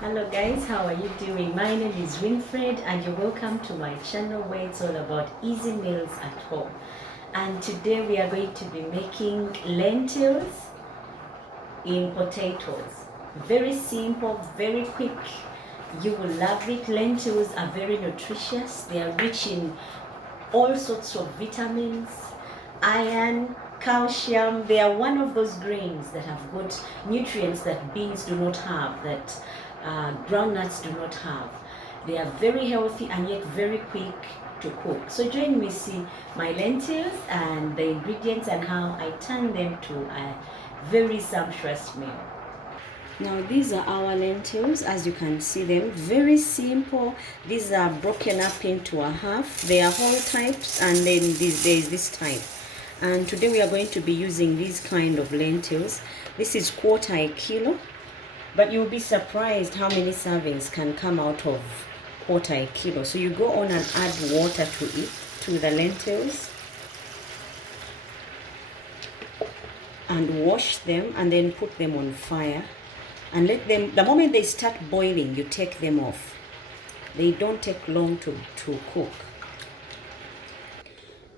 Hello guys, how are you doing? My name is Winfred and you're welcome to my channel where it's all about easy meals at home. And today we are going to be making lentils in potatoes. Very simple, very quick. You will love it. Lentils are very nutritious. They are rich in all sorts of vitamins, iron, calcium. They are one of those grains that have got nutrients that beans do not have, that groundnuts do not have. They are very healthy and yet very quick to cook. So join me see my lentils and the ingredients and how I turn them to a very sumptuous meal. Now these are our lentils, as you can see them, very simple. These are broken up into a half. They are whole types and then there is this type. And today we are going to be using these kind of lentils. This is quarter a kilo, but you'll be surprised how many servings can come out of quarter a kilo. So you go on and add water to it, to the lentils, and wash them and then put them on fire. And let them, the moment they start boiling, you take them off. They don't take long to cook.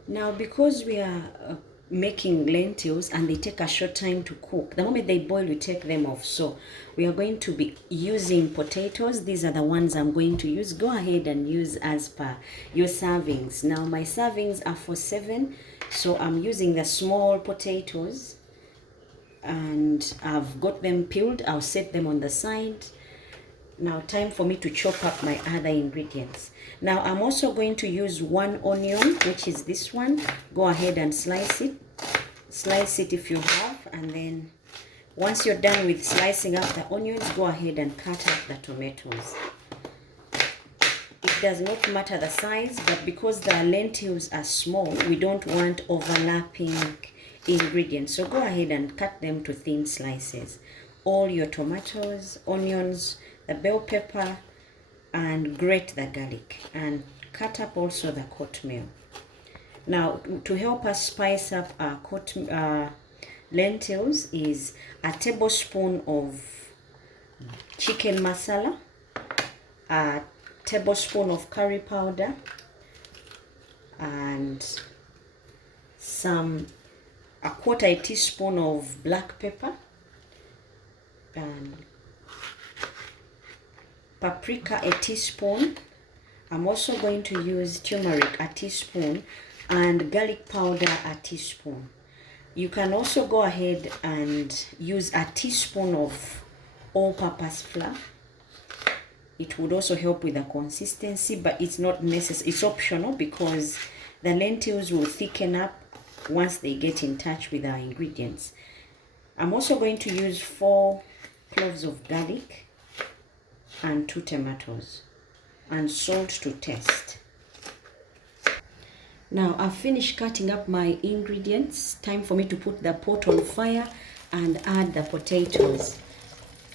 Now, because we are making lentils and they take a short time to cook, the moment they boil, you take them off. So we are going to be using potatoes. These are the ones I'm going to use. Go ahead and use as per your servings. Now, my servings are for 7, so I'm using the small potatoes. And I've got them peeled. I'll set them on the side. Now time for me to chop up my other ingredients. Now I'm also going to use 1 onion, which is this one. Go ahead and slice it if you have, and then once you're done with slicing up the onions, go ahead and cut up the tomatoes. It does not matter the size, but because the lentils are small, we don't want overlapping ingredients, so go ahead and cut them to thin slices. All your tomatoes, onions, the bell pepper, and grate the garlic, and cut up also the coatmeal. Now to help us spice up our lentils is a tablespoon of chicken masala, a tablespoon of curry powder, and a quarter a teaspoon of black pepper, and paprika a teaspoon. I'm also going to use turmeric a teaspoon and garlic powder a teaspoon. You can also go ahead and use a teaspoon of all-purpose flour. It would also help with the consistency, but it's not necessary. It's optional because the lentils will thicken up once they get in touch with our ingredients. I'm also going to use 4 cloves of garlic and 2 tomatoes, and salt to taste. Now I've finished cutting up my ingredients. Time for me to put the pot on fire and add the potatoes.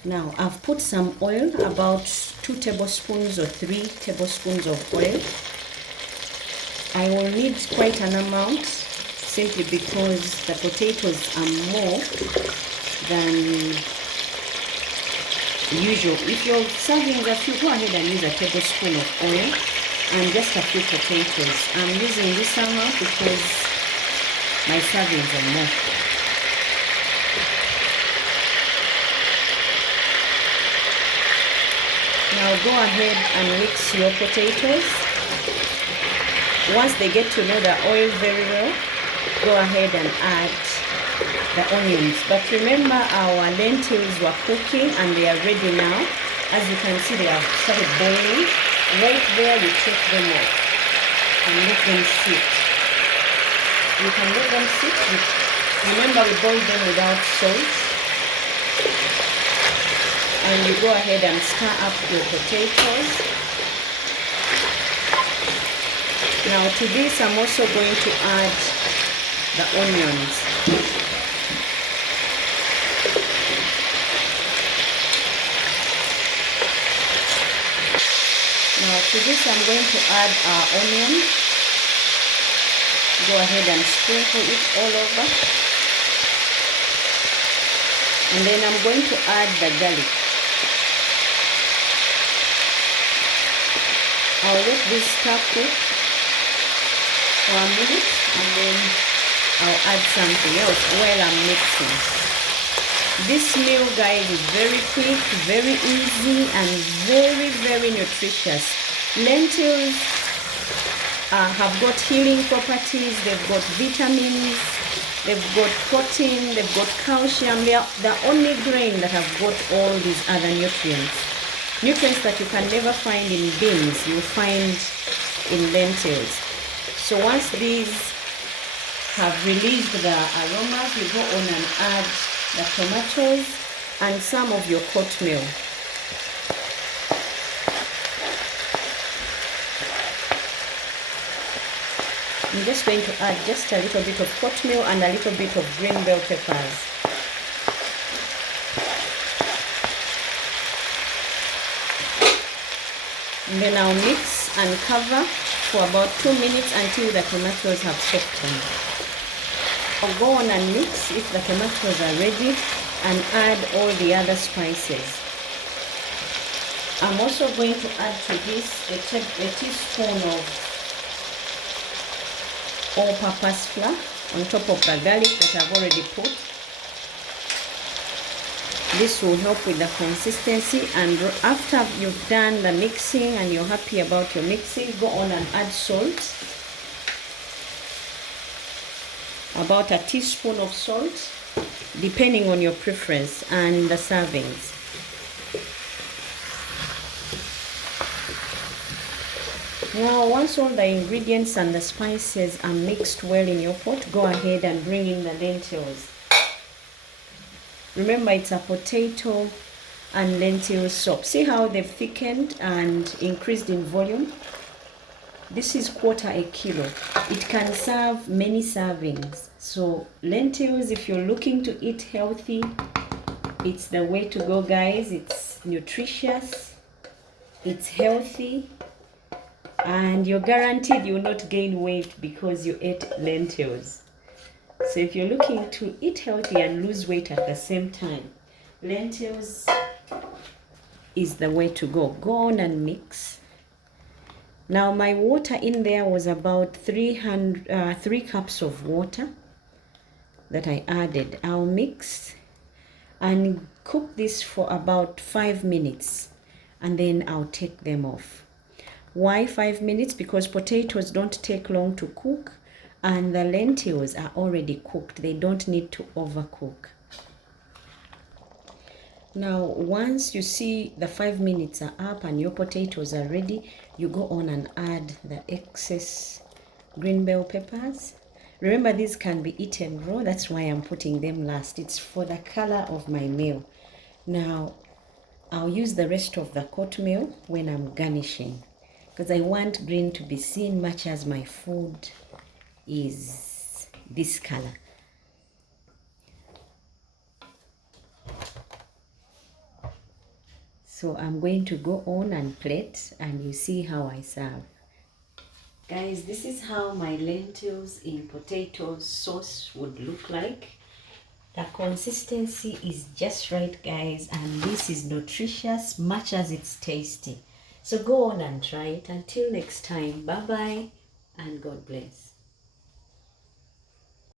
Now I've put some oil, about 2 tablespoons or 3 tablespoons of oil. I will need quite an amount, simply because the potatoes are more than usual. If you're serving a few, go ahead and use a tablespoon of oil and just a few potatoes. I'm using this amount because my servings are more. Now go ahead and mix your potatoes. Once they get to know the oil very well, go ahead and add the onions. But remember, our lentils were cooking and they are ready now. As you can see, they have started boiling. Right there, you take them off and let them sit. You can let them sit. Remember, we boiled them without salt. And you go ahead and stir up your potatoes. Now to this, I'm also going to add the onions. Now to this, I'm going to add our onion. Go ahead and sprinkle it all over. And then I'm going to add the garlic. I'll let this start cook for a minute, and then I'll add something else while I'm mixing. This meal, guys, is very quick, very easy, and very, very nutritious. Lentils have got healing properties, they've got vitamins, they've got protein, they've got calcium. They are the only grain that have got all these other nutrients. Nutrients that you can never find in beans, you find in lentils. So once these have released the aromas, you go on and add the tomatoes and some of your coatmeal. I'm just going to add just a little bit of coatmeal and a little bit of green bell peppers. And then I'll mix and cover for about 2 minutes until the tomatoes have softened. I'll go on and mix if the tomatoes are ready and add all the other spices. I'm also going to add to this a teaspoon of all-purpose flour on top of the garlic that I've already put. This will help with the consistency, and after you've done the mixing and you're happy about your mixing, go on and add salt. About a teaspoon of salt, depending on your preference and the servings. Now, once all the ingredients and the spices are mixed well in your pot, go ahead and bring in the lentils. Remember, it's a potato and lentil soup. See how they've thickened and increased in volume? This is 1/4 kilo. It can serve many servings. So lentils, if you're looking to eat healthy, it's the way to go, guys. It's nutritious, it's healthy, and you're guaranteed you'll not gain weight because you ate lentils. So if you're looking to eat healthy and lose weight at the same time, lentils is the way to go. Go on and mix. Now my water in there was about 3 cups of water that I added. I'll mix and cook this for about 5 minutes, and then I'll take them off. Why 5 minutes? Because potatoes don't take long to cook, and the lentils are already cooked. They don't need to overcook. Now, once you see the 5 minutes are up and your potatoes are ready, you go on and add the excess green bell peppers. Remember, these can be eaten raw. That's why I'm putting them last. It's for the color of my meal. Now, I'll use the rest of the coatmeal when I'm garnishing, because I want green to be seen much as my food is this color. So I'm going to go on and plate, and you see how I serve. Guys, this is how my lentils in potato sauce would look like. The consistency is just right, guys, and this is nutritious much as it's tasty. So go on and try it. Until next time, bye bye and God bless.